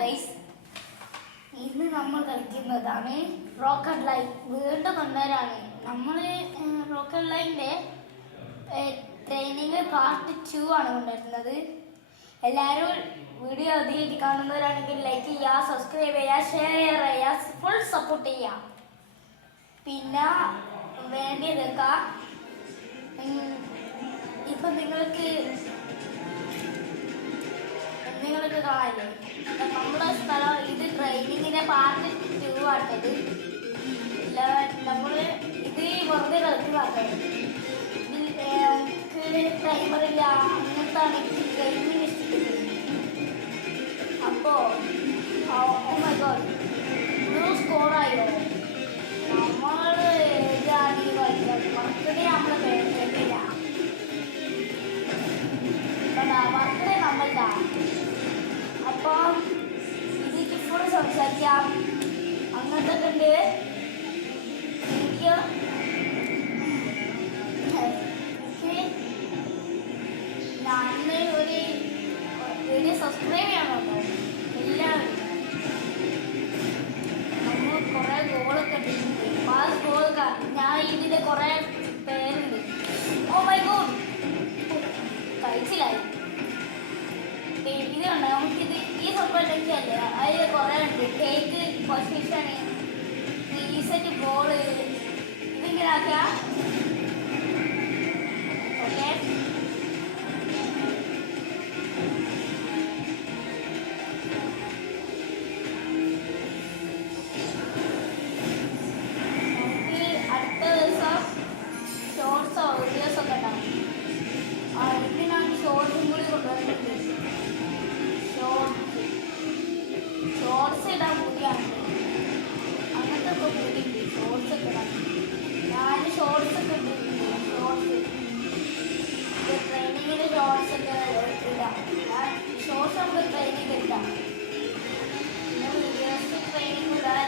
Guys, ഇന്ന് നമ്മൾ കളിക്കുന്നതാണ് റോക്കറ്റ് ലൈൻ. വീണ്ടും വന്നവരാണ് നമ്മൾ. റോക്കറ്റ് ലൈനിൻ്റെ ട്രെയിനിങ് പാർട്ട് 2 ആണ് കൊണ്ടുവരുന്നത്. എല്ലാവരും വീഡിയോ ആദ്യമായിട്ട് കാണുന്നവരാണെങ്കിൽ ലൈക്ക് ചെയ്യുക, സബ്സ്ക്രൈബ് ചെയ്യുക, ഷെയർ ചെയ്യുക, ഫുൾ സപ്പോർട്ട് ചെയ്യുക. പിന്നെ വേണ്ടിയതൊക്കെ ഇപ്പം നിങ്ങൾക്ക് കാണില്ലേ, നമ്മുടെ സ്ഥലം ഇത് ട്രെയിനിങ്ങിൻ്റെ പാർട്ട് 2 ആട്ടത്. നമ്മൾ ഇത് വെറുതെ കളിച്ച് പറഞ്ഞത് ടൈമറില്ല, അങ്ങനത്താണ് ട്രെയിനിങ് ഇഷ്ടപ്പെട്ടത്. അപ്പോൾ ഓ മൈ ഗോഡ്, സ്കോറായോ നമ്മൾ ഇതാണ് വർക്കഡേ നമ്മൾ കേട്ടില്ല. വർക്കഡേ നമ്മളുടെ. അപ്പോൾ ഇതിക്ക് ഫുൾ സംസാരിക്കാം. അങ്ങനത്തെ ഉണ്ട് എനിക്ക് ഞാൻ ഒരു വീഡിയോ സബ്സ്ക്രൈബ് ചെയ്യണമല്ലോ എല്ലാവരും. നമ്മൾ കുറേ ഗോളൊക്കെ ഇട്ടിട്ടുണ്ട്. പാസ് ഗോളൊക്കെ ഞാൻ ഇതിൻ്റെ കുറേ പേരുണ്ട്. ഓ മൈ ഗോഡ്, കഴിച്ചില്ലായി. ഇത് കണ്ടോ, നമുക്കിത് ഈ സംഭവമല്ലേ അതിൽ കുറേ ഉണ്ട്. ടേക്ക് പൊസിഷൻ, റീസെറ്റ് ബോള്, ഇതിങ്ങനെ ആക്കുക. ഓക്കെ, നമുക്ക് അടുത്ത ദിവസം ഷോർട്സോ വീഡിയോസൊക്കെ ഉണ്ടാവും. ഇതിന് ഞാൻ ഷോർട്സും കൂടി കൊണ്ടുവന്നിട്ടുണ്ട്. ഷോർട്സ് ഇടാൻ കൂടിയാണ്, അങ്ങനത്തെ ഒക്കെ കൂടിയുണ്ട്. ഷോർട്സ് ഒക്കെ ഇടാൻ ഞാൻ ഷോർട്സ് ഒക്കെ ഇട്ടിട്ടുണ്ട്. ഷോർട്സ് ട്രെയിനിങ്ങിൻ്റെ ഷോർട്സ് ഒക്കെ ഇടാം. ഷോർട്സ് നമുക്ക് ട്രെയിനിങ് ഇടാം. പിന്നെ വീഡിയോസ് ട്രെയിനിങ് ഇടാൻ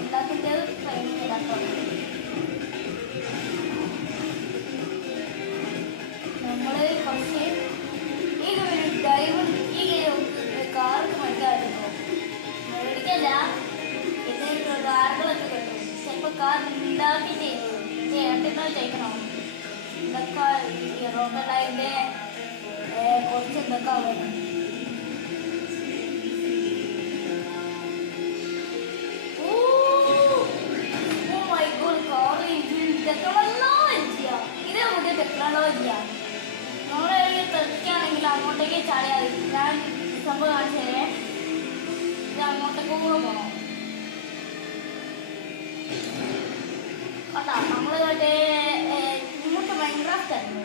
എല്ലാത്തിൻ്റെ ട്രെയിനിങ് ഇടാൻ തുടങ്ങി. നമ്മൾ കുറച്ച് ഈ ഡൈവ് ഈ കാർക്ക് മേടിക്കാറുണ്ടോ? മേടിക്കല്ല, ഇത് കാറുകളൊക്കെ കിട്ടും. ചിലപ്പോൾ കാർ ഉണ്ടാക്കി ചെയ്തു ഏട്ടങ്ങൾ ചെയ്യണം. ഇതൊക്കെ ഈ റോക്കറ്റ് ലൈനിൻ്റെ കുറച്ച് ഇതൊക്കെ വേണം. ടെക്നോളജിയാണ്, ഇത് നമുക്ക് ടെക്നോളജിയാണ്. നമ്മളെ തെറിക്കുകയാണെങ്കിൽ അങ്ങോട്ടേക്ക് ചാടിയാൽ മതി. ഞാൻ സംഭവം കാണിച്ചേ, ഇത് അങ്ങോട്ടേക്ക് പോകണം കേട്ടോ. നമ്മൾ മറ്റേ ഇങ്ങോട്ട് മൈൻക്രാഫ്റ്റ് ആയിരുന്നു,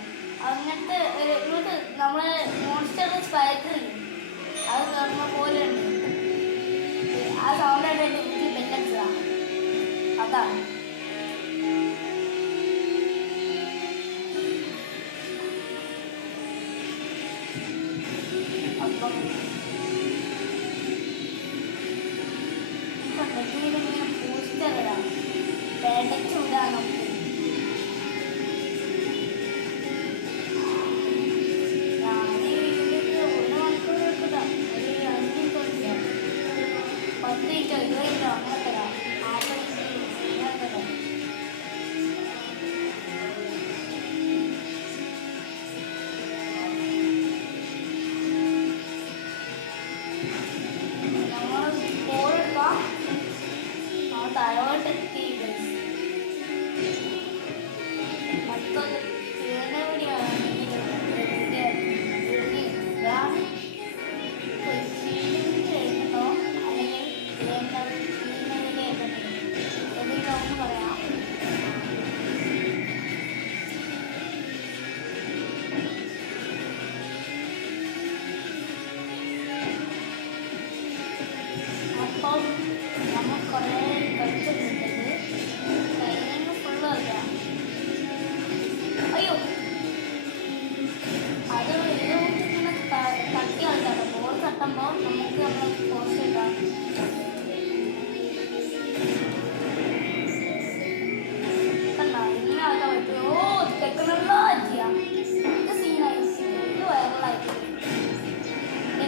അങ്ങനത്തെ ഇങ്ങോട്ട് നമ്മളെ മോൺസ്റ്റർ സ്പൈക്കർ അത് പറഞ്ഞ പോലെ ഉണ്ട്. ആ സൗണ്ടായിട്ട് എൻ്റെ വീട്ടിൽ ബെല്ലടിച്ചതാണ്. അതാണ് അപ്പം ഇങ്ങനെ പോസ്റ്റർ ഇടാം, പേടച്ച് വിടാൻ നമുക്ക്. ഞാൻ ഒരു മണിക്കൂർ വെക്കതാ, ഒരു 5 മിനിറ്റ് 10 മിനിറ്റോ 20 മിനിറ്റോ അങ്ങനെ തരാം. 6 മിനിറ്റ് അങ്ങനെ തരാം. താഴോട്ടെത്തി മൊത്തം ചെയ്യുന്ന വീഡിയോയാണ്. എഴുതണോ അല്ലെങ്കിൽ എന്തെങ്കിലും ഒന്ന് പറയാം. അപ്പം നമ്മൾ കുറേ കളിച്ചിട്ടുണ്ട്. ട്രെയിനിങ് ഫുള്ള് കളിക്കാം. അയ്യോ, അത് ഇങ്ങനെ തട്ടി കളിക്കാം. ബോൾ തട്ടുമ്പോൾ നമുക്ക് നമ്മൾ പോസ്റ്റ് ഇടാം. കണ്ടോ, ഇങ്ങനെ ആക്കാൻ പറ്റുമോ? ടെക്നോളജിയാണ്. ഇത് സീനായി, ഇത് വൈറലായി.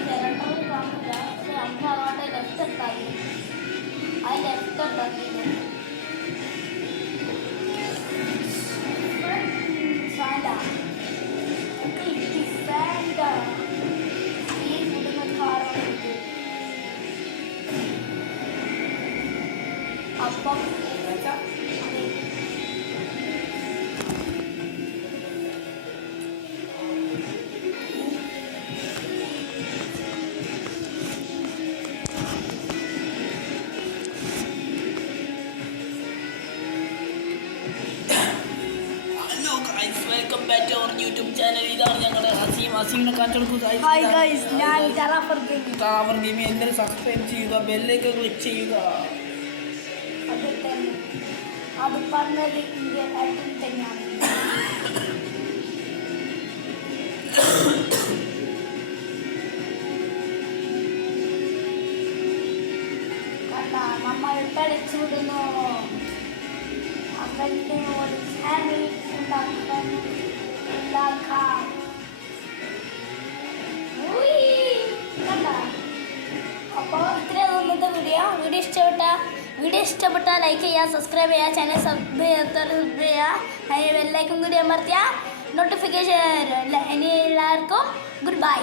ജനറൽ കാണുമ്പോൾ അപ്പം welcome back to our YouTube channel. ഇതാണ് ഞങ്ങളുടെ ഹസീമിനെ കാണിച്ചെടുക്കും. ഹായ് ഗൈസ്, ഞാൻ ടറാഫർ ഗെയിമിംഗ് എല്ലാവരും സബ്സ്ക്രൈബ് ചെയ്യുക, ബെല്ലേക്ക് ക്ലിക്ക് ചെയ്യുക. അത് തന്നെ, അത് പറഞ്ഞത് ഇതിൻ്റെ അടുത്ത് തന്നെയാണ്. കണ്ട, നമ്മൾ കളിച്ചു വിടുന്നു. അവരുടെ ഒരു ചാനൽ ഉണ്ടാക്കാം. അപ്പോൾ ഇത്രയും ഇന്നത്തെ വീഡിയോ ഇഷ്ടപ്പെട്ടാൽ ലൈക്ക് ചെയ്യുക, സബ്സ്ക്രൈബ് ചെയ്യുക, ചാനൽ സബ്സ്ക്രൈബ് ചെയ്യുക, ബെല്ലൈക്കൺ കൂടി അമർത്തിയാൽ നോട്ടിഫിക്കേഷൻ. ഇനി എല്ലാവർക്കും ഗുഡ് ബൈ.